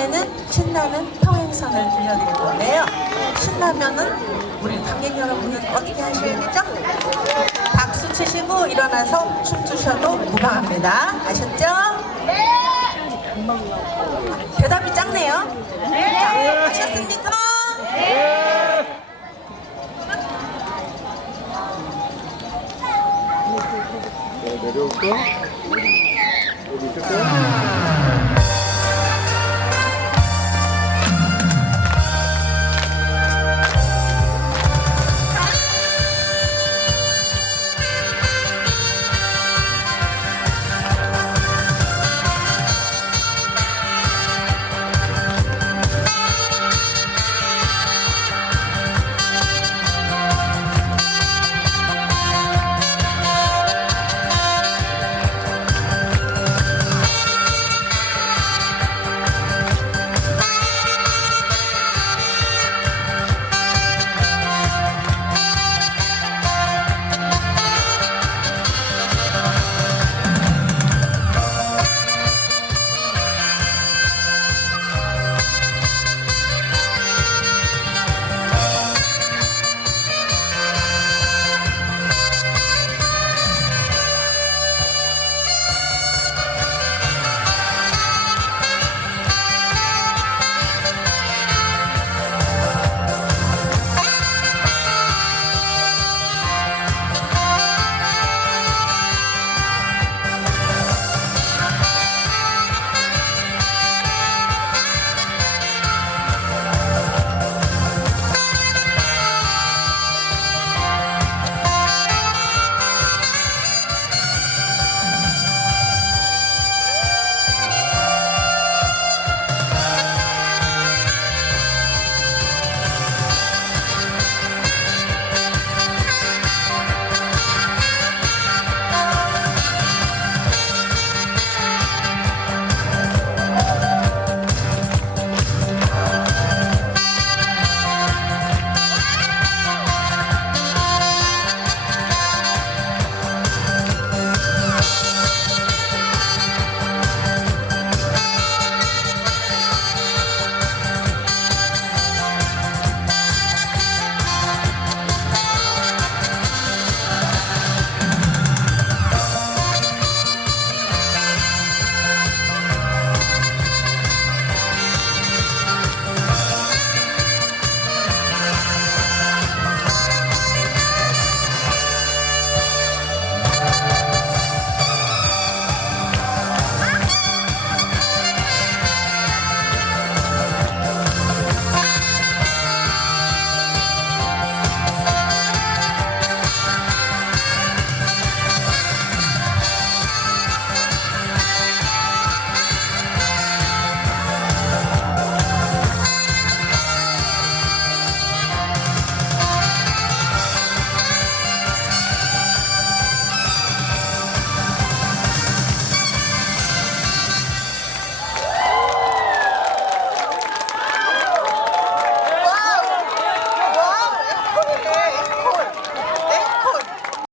이번에는 신나는 평행선을 들려드릴 건데요. 신나면은 우리 관객 여러분은 어떻게 하셔야겠죠? 박수 치시고 일어나서 춤추셔도 무방합니다. 아셨죠? 대답이 짧네요. 자, 아셨습니까? 네, 내려올까? 여기 아. 있을까?